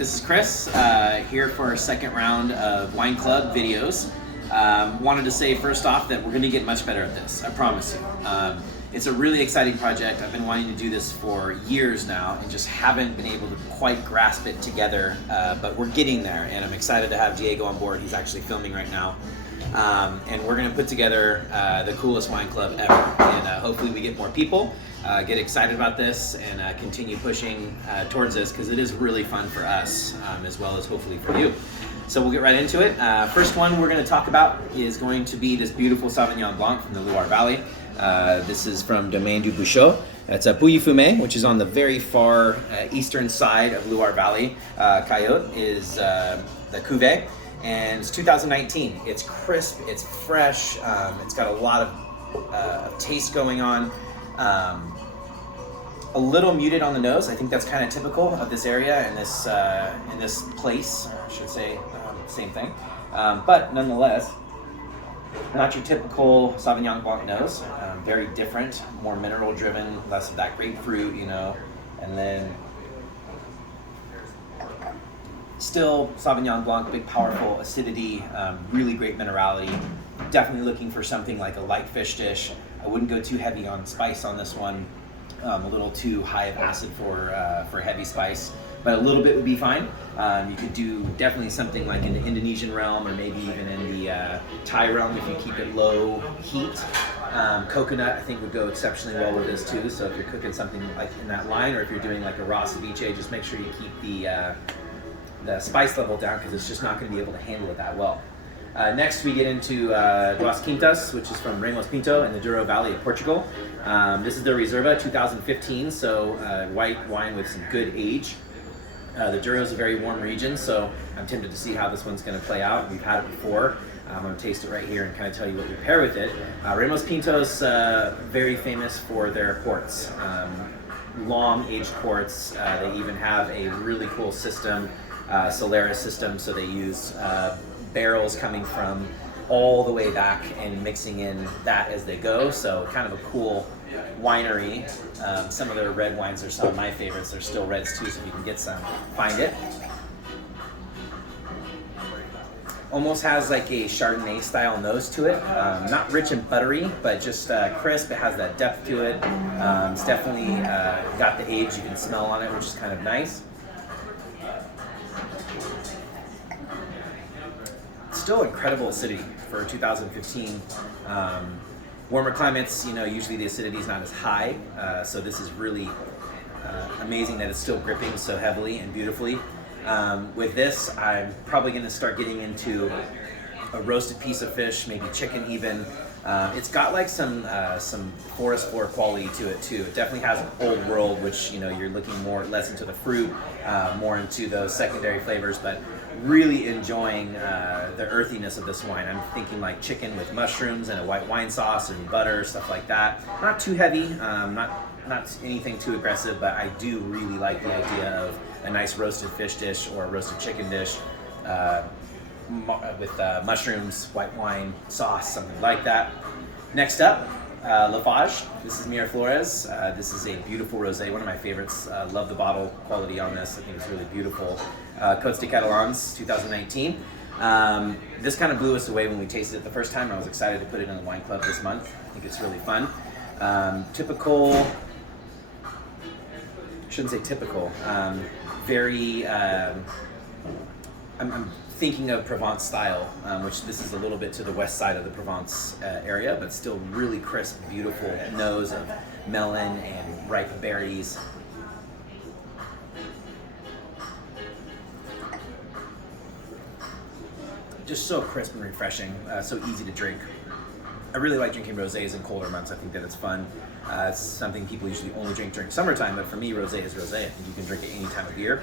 This is Chris, here for our second round of Wine Club videos. Wanted to say first off that we're going to get much better at this, I promise you. It's a really exciting project. I've been wanting to do this for years now and just haven't been able to quite grasp it together, but we're getting there, and I'm excited to have Diego on board. He's actually filming right now. And we're going to put together the coolest wine club ever, and hopefully we get more people, get excited about this, and continue pushing towards this, because it is really fun for us, as well as hopefully for you. So we'll get right into it. First one we're going to talk about is going to be this beautiful Sauvignon Blanc from the Loire Valley. This is from Domaine du Bouchot. It's a Pouilly-Fumé, which is on the very far eastern side of Loire Valley. Cayotte is the cuvée, and it's 2019. It's crisp, it's fresh, it's got a lot of taste going on. A little muted on the nose. I think that's kind of typical of this area and in this place, I should say, same thing. But nonetheless, not your typical Sauvignon Blanc nose. Very different, more mineral driven, less of that grapefruit, you know, and then still Sauvignon Blanc, big powerful acidity, really great minerality. Definitely looking for something like a light fish dish. I wouldn't go too heavy on spice on this one. A little too high of acid for heavy spice, but a little bit would be fine. You could do definitely something like in the Indonesian realm, or maybe even in the Thai realm if you keep it low heat. Coconut I think would go exceptionally well with this too, so if you're cooking something like in that line, or if you're doing like a raw ceviche, just make sure you keep the spice level down, because it's just not going to be able to handle it that well. Next we get into Duas Quintas, which is from Ramos Pinto in the Douro Valley of Portugal. This is the Reserva 2015, so white wine with some good age. The Douro is a very warm region, so I'm tempted to see how this one's going to play out. We've had it before. I'm going to taste it right here and kind of tell you what we pair with it. Ramos Pinto's very famous for their ports, long aged ports. They even have a really cool system, Solaris system, so they use barrels coming from all the way back and mixing in that as they go, so kind of a cool winery. Some of their red wines are some of my favorites. They're still reds too, so if you can get some, find it. Almost has like a Chardonnay style nose to it. Not rich and buttery, but just crisp. It has that depth to it. It's definitely got the age you can smell on it, which is kind of nice. Still incredible acidity for 2015. Warmer climates, you know, usually the acidity is not as high, so this is really amazing that it's still gripping so heavily and beautifully. With this, I'm probably going to start getting into a roasted piece of fish, maybe chicken even. It's got like some forest floor quality to it too. It definitely has an old world, which, you know, you're looking less into the fruit, more into those secondary flavors, but really enjoying the earthiness of this wine. I'm thinking like chicken with mushrooms and a white wine sauce and butter, stuff like that. Not too heavy, not anything too aggressive, but I do really like the idea of a nice roasted fish dish or a roasted chicken dish with mushrooms, white wine sauce, something like that. Next up, Lafage. This is Miraflores. This is a beautiful rosé, one of my favorites. Love the bottle quality on this. I think it's really beautiful. Côtes de Catalans 2019. This kind of blew us away when we tasted it the first time. I was excited to put it in the wine club this month. I think it's really fun. Typical, shouldn't say typical, very, I'm thinking of Provence style, which this is a little bit to the west side of the Provence area, but still really crisp, beautiful nose of melon and ripe berries. Just so crisp and refreshing, so easy to drink. I really like drinking rosés in colder months. I think that it's fun. It's something people usually only drink during summertime, but for me, rosé is rosé. I think you can drink it any time of year.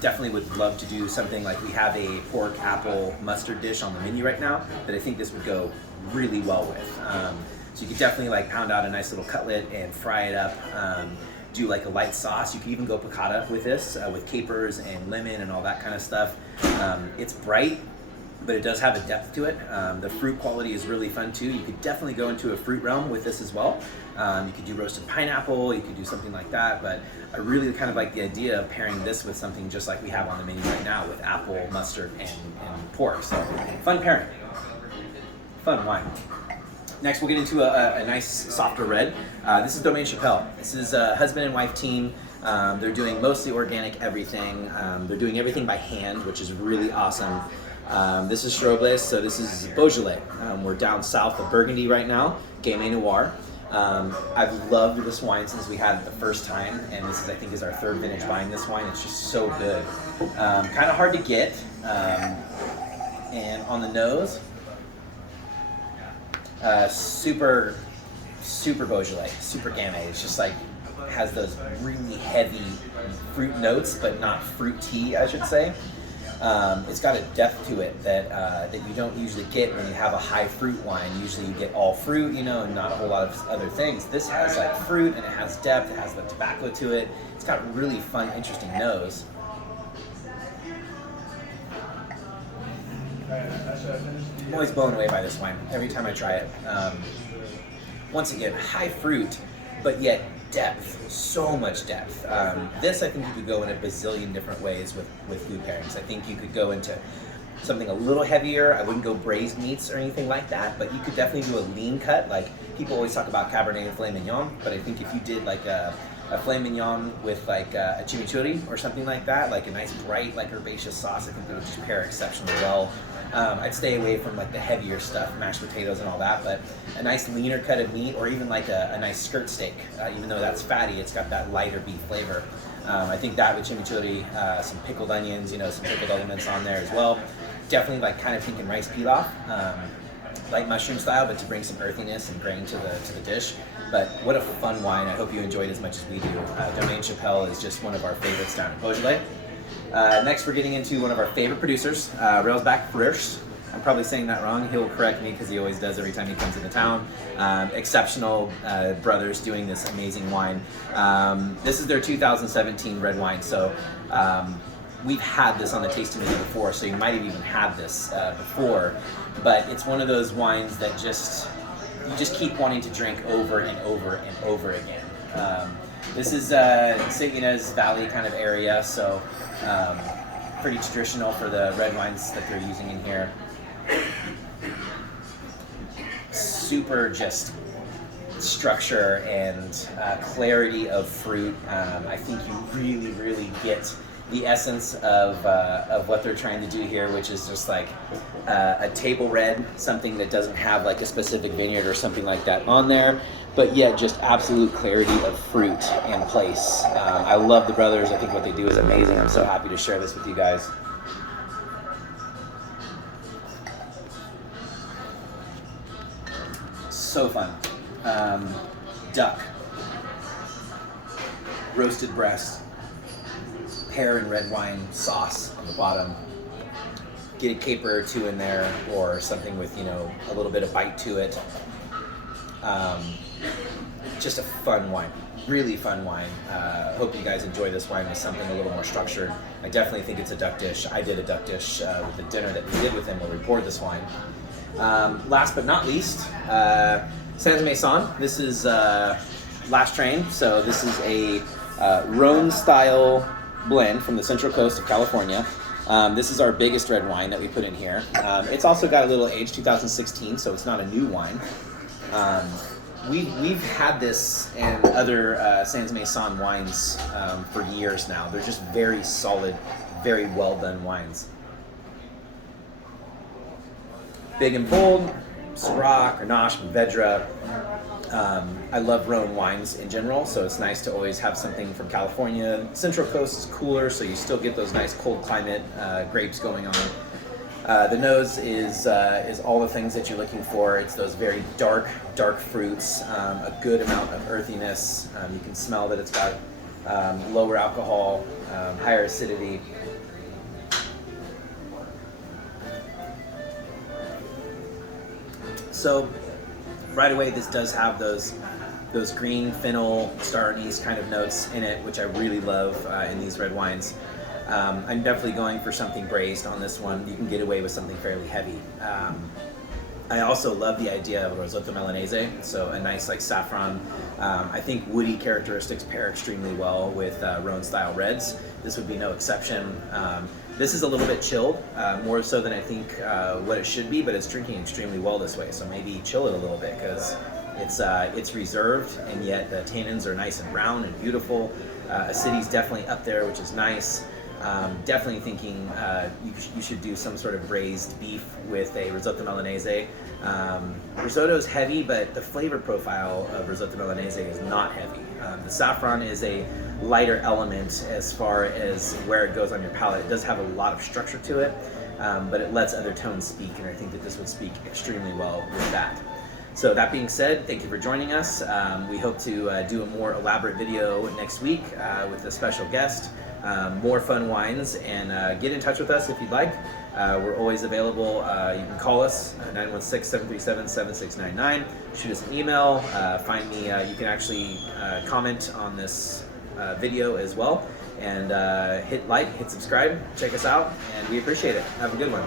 Definitely would love to do something like we have a pork apple mustard dish on the menu right now that I think this would go really well with. So you could definitely like pound out a nice little cutlet and fry it up. Do like a light sauce. You could even go piccata with this, with capers and lemon and all that kind of stuff. It's bright, but it does have a depth to it. The fruit quality is really fun too. You could definitely go into a fruit realm with this as well. You could do roasted pineapple, you could do something like that, but I really kind of like the idea of pairing this with something just like we have on the menu right now with apple, mustard, and pork. So fun pairing, fun wine. Next, we'll get into a nice softer red. This is Domaine Chapelle. This is a husband and wife team. They're doing mostly organic everything. They're doing everything by hand, which is really awesome. This is Schrobles, so this is Beaujolais. We're down south of Burgundy right now, Gamay Noir. I've loved this wine since we had it the first time, and this is, I think, is our third vintage buying this wine. It's just so good. Kind of hard to get, and on the nose, super Beaujolais, super Gamay. It's just like, has those really heavy fruit notes, but not fruity, I should say. It's got a depth to it that you don't usually get when you have a high fruit wine. Usually you get all fruit, and not a whole lot of other things. This has like fruit, and it has depth, it has the tobacco to it. It's got a really fun, interesting nose. I'm always blown away by this wine every time I try it. Once again, high fruit, but yet depth, so much depth. This, I think you could go in a bazillion different ways with food pairings. I think you could go into something a little heavier. I wouldn't go braised meats or anything like that, but you could definitely do a lean cut. Like, people always talk about Cabernet and filet mignon, but I think if you did like a filet mignon with like a chimichurri or something like that, like a nice bright, like herbaceous sauce, I think it would just pair exceptionally well. I'd stay away from like the heavier stuff, mashed potatoes and all that, but a nice leaner cut of meat, or even like a nice skirt steak, even though that's fatty, it's got that lighter beef flavor. I think that with chimichurri, some pickled onions, some pickled elements on there as well. Definitely like kind of thinking rice pilaf, like mushroom style, but to bring some earthiness and grain to the dish. But what a fun wine. I hope you enjoyed as much as we do. Domaine Chapelle is just one of our favorites down at Beaujolais. Next, we're getting into one of our favorite producers, Railsback Frisch. I'm probably saying that wrong. He'll correct me because he always does every time he comes into town. Exceptional brothers doing this amazing wine. This is their 2017 red wine, so we've had this on the tasting menu before, so you might have even had this before, but it's one of those wines that you just keep wanting to drink over and over and over again. This is St. Ynez Valley kind of area, so pretty traditional for the red wines that they're using in here. Super just structure and clarity of fruit. I think you really, really get the essence of what they're trying to do here, which is just like a table red, something that doesn't have like a specific vineyard or something like that on there, but yet just absolute clarity of fruit and place. I love the brothers. I think what they do is amazing. I'm so happy to share this with you guys. So fun. Duck, roasted breast, pear and red wine sauce on the bottom. Get a caper or two in there, or something with a little bit of bite to it. Just a fun wine, really fun wine. Hope you guys enjoy this wine with something a little more structured. I definitely think it's a duck dish. I did a duck dish with the dinner that we did with him when we poured this wine. Last but not least, Sans Maison. This is Last Train. So this is a Rhone style blend from the Central Coast of California. This is our biggest red wine that we put in here. It's also got a little age, 2016, so it's not a new wine. We've had this and other Sans Maison wines for years now. They're just very solid, very well done wines. Big and bold, Syrah, Grenache, Mourvedre. I love Rhone wines in general, so it's nice to always have something from California. Central Coast is cooler, so you still get those nice cold climate grapes going on. The nose is all the things that you're looking for. It's those very dark fruits, a good amount of earthiness. You can smell that it's got lower alcohol, higher acidity. So right away, this does have those green fennel, star anise kind of notes in it, which I really love in these red wines. I'm definitely going for something braised on this one. You can get away with something fairly heavy. I also love the idea of a risotto milanese, so a nice like saffron. I think woody characteristics pair extremely well with Rhone style reds. This would be no exception. This is a little bit chilled, more so than I think what it should be, but it's drinking extremely well this way. So maybe chill it a little bit because it's reserved, and yet the tannins are nice and brown and beautiful. Acidity's definitely up there, which is nice. Definitely thinking you should do some sort of braised beef with a risotto milanese. Risotto is heavy, but the flavor profile of risotto milanese is not heavy. The saffron is a lighter element as far as where it goes on your palate. It does have a lot of structure to it, but it lets other tones speak, and I think that this would speak extremely well with that. So that being said, thank you for joining us. We hope to do a more elaborate video next week with a special guest. More fun wines, and get in touch with us if you'd like. We're always available. You can call us 916-737-7699. Shoot us an email. Find me. You can actually comment on this video as well, and hit like, hit subscribe, check us out, and we appreciate it. Have a good one.